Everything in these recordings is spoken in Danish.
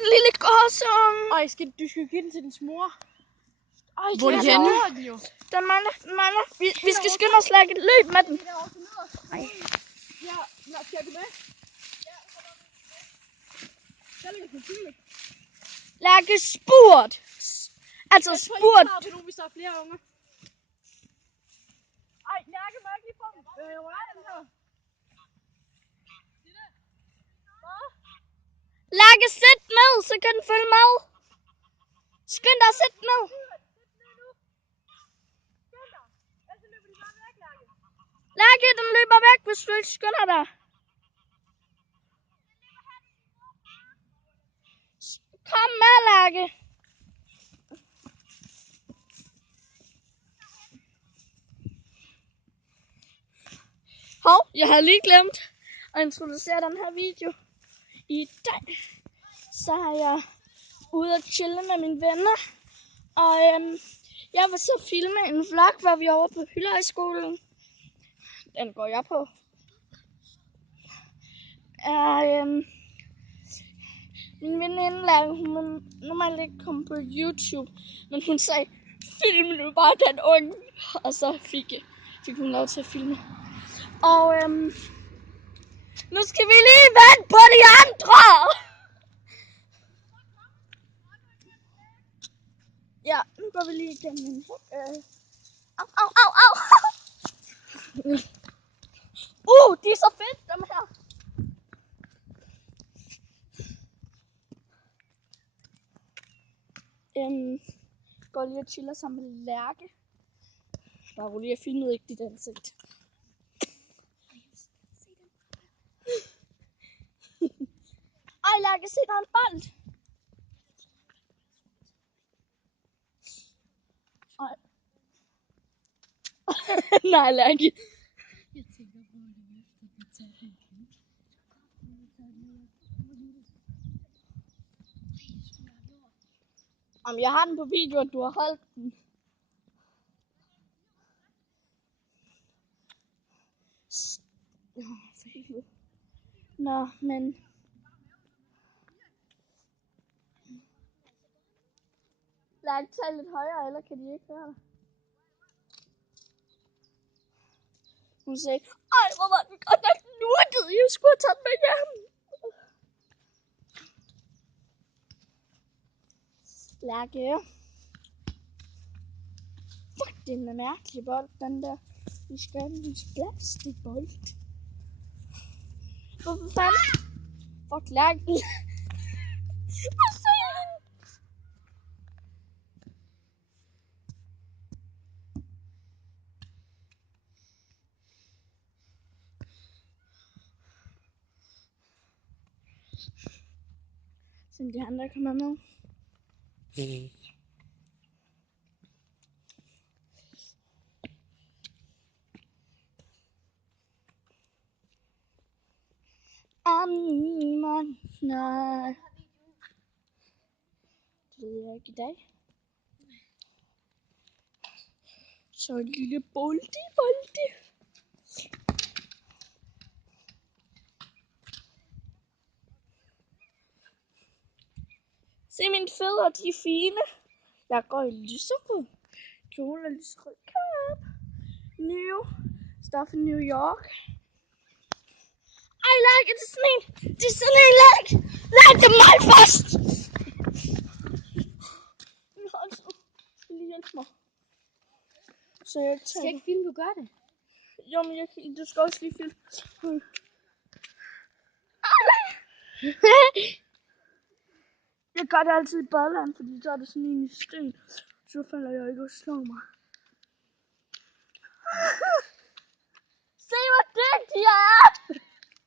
en lille gåsung. Ej, du skal give den til din mor. Ej, Hvor er den den mangler. henne? Den mangler. Vi skal skynde os lægge et løb med den. Nej. Ja, skal du med? Lærke spurt. Altså spurt. Jeg tror lige, hvis der er flere unger. Ej, Lærke må ikke lige få dem. Rør den her. Lærke, sæt ned, så kan den følge med. Skynd dig at sætte ned. Lærke, den løber væk, hvis du ikke skynder dig. Kom med, Lærke. Hov, jeg har lige glemt at introducere den her video. I dag så er jeg ude at chille med mine venner. Og jeg vil så filme en vlog, hvor vi er over på Hyldehøjskolen. Den går jeg på. Min veninde Lærke, hun må normalt ikke komme på YouTube. Men hun sagde, film nu bare den unge. Og så fik hun lov til at filme. Og nu skal vi lige vente på de andre. Ja, nu går vi lige igennem en hæk. Au. De er så fedt, dem her. Går lige og chiller sammen med Lærke. Bare roligt, jeg filmede ikke dit ansigt. Ej, Lærke, se, der er en bold. Ej. Nej, Lærke. Jeg tænker på det efter, vi tager den igen. Om jeg har den på video, at du har holdt den. Nå, men... Lad os tage lidt højere, eller kan de ikke høre dig? Hun sagde, ej, hvor var den godt nok nurtet, jeg skulle have taget den med hjem. Lærke. Fuck, det er en mærkelig bold, den der. Vi skal have en plastikbold. Hvorfor fanden? Fuck, Lærke. Hvad sagde han? Så de andre kommer med. Nej. Det ved jeg ikke i dag. Så en lille boldi. Se mine fødder, de er fine. Jeg går i lyserød kjole og lyserød cap. New stuff in New York. I like it, det er sådan en like det mig først. Hold så. Lige hjælp mig. Så jeg Skal jeg ikke filme, du gør det? Jo, men du skal også lige filme. Jeg gør det altid i badland, fordi så er det sådan en i sten. Så falder jeg ikke og slår mig. Se hvor dygtig jeg er!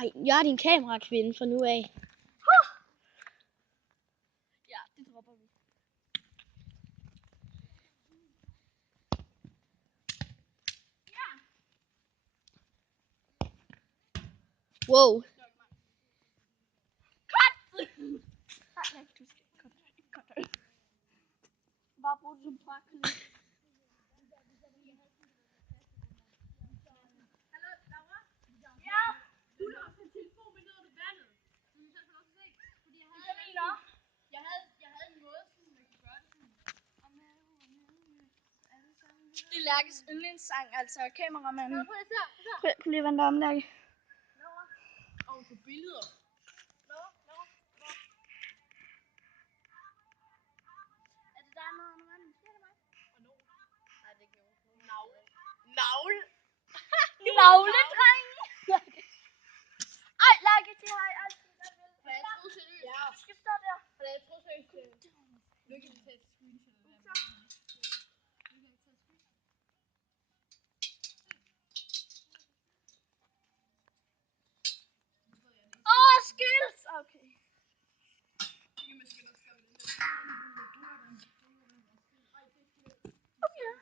Ej, jeg er din kamerakvinde fra nu af. Ja, det dropper vi. Wow. Bare brug det som trækklip. Hallo, Laura? Ja? Du har også en telefon med noget af vandet. Så du selv får lov til at se. Fordi jeg havde Lærkes yndlingssang, altså kameramanden. Prøv lige at vente om, Lærke. Og på billeder. Er det dig med under vandet? Ja, det er mig. Nej, det er ikke nogen. Navl. Navledreng! Ej, Lærke, det har jeg altid været vel. Har jeg troet seriøst? Ja. Du skal stå der. Har jeg troet seriøst? Nu kan vi tage et screenshot af det her. Skills! Okay. Okay.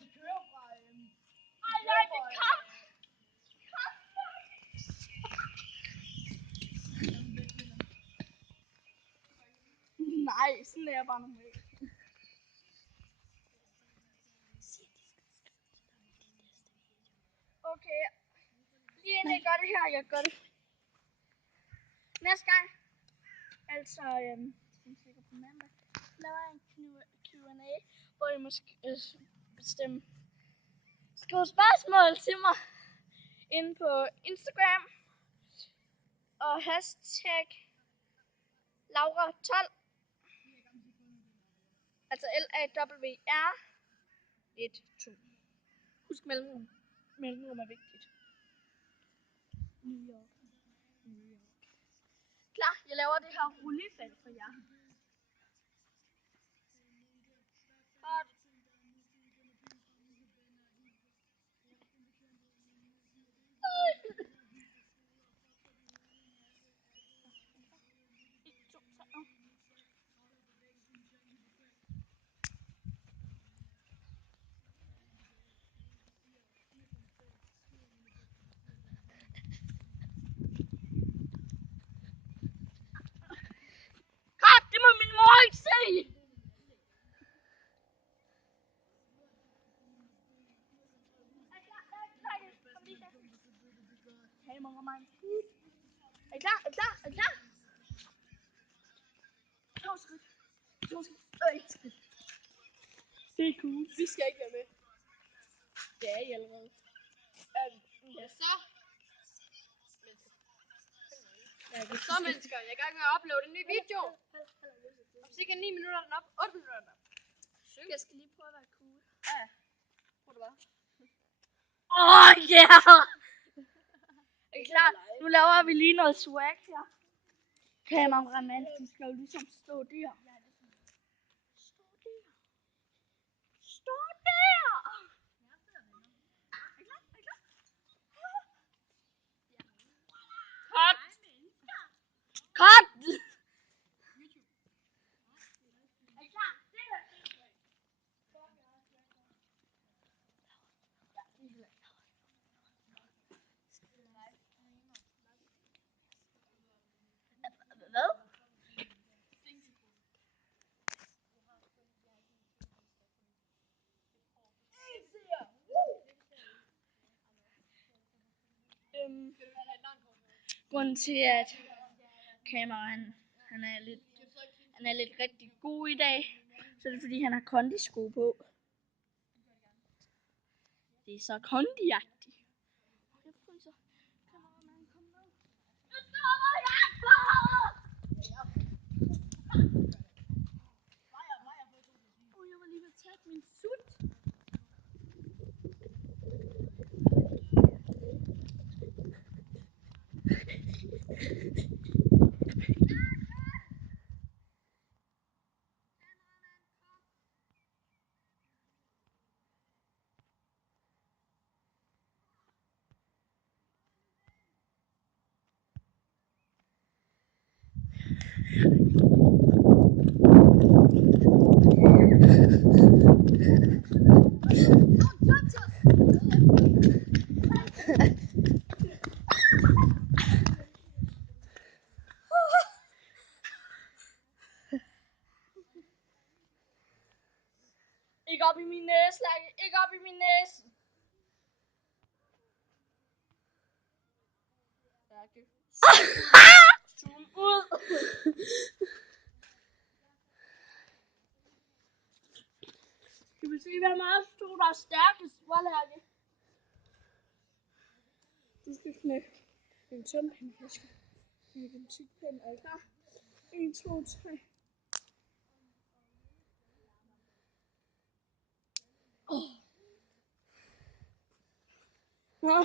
De kører fra... Ej, Lærke, kom! Nej, sådan er jeg bare normalt. Okay. Lige inden jeg gør det her, jeg gør det. Næste gang, altså sikkert på mandag, laver jeg en Q&A, hvor I måske bestemme. Skriv spørgsmål til mig inde på Instagram og hashtag Laura12. Altså LAWR12. Husk mellemrum. Mellemrum er vigtigt. New York. Klar, jeg laver det her rullefald for jer. Godt. 1, 2, 3. Kat, det må min mor ikke se! Kameraman. Er I klar? Er I klar? Er I klar? 2 skridt. 2 skridt. 1 skridt. Det er cool. Vi skal ikke være med. Det er I allerede. Ja, så. Så mennesker, jeg er i gang med at uploade en ny video. Om cirka 9 minutter er den op. 8 minutter er den op. Jeg skal lige prøve at være cool. Ja. Prøv det bare. Yeah! Er I klar? Nu laver vi lige noget swag her. Kameramand, du skal jo ligesom stå der. Stå der! Cut! Cut! Er I klar? Hvad? Grunden til, at kameraen han er lidt rigtig god i dag, så er det fordi, han har kondisko på. Det er så kondiagtigt. Jeg fryser. Kameramanden, kom ned. Nu stopper jeg jeg var lige ved at tage min sut. Ikke op i min næse, Lærke. Ikke op i min næse. Lærke. Zoom ud. Skal vi se, hvem af os to, der er stærkest? Hvor er det? Du skal knække en tømpind, jeg skal knække en tykpind. Er I klar? 1, 2, 3. Nå.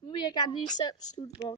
Nu vil jeg gerne lige selv slutte vores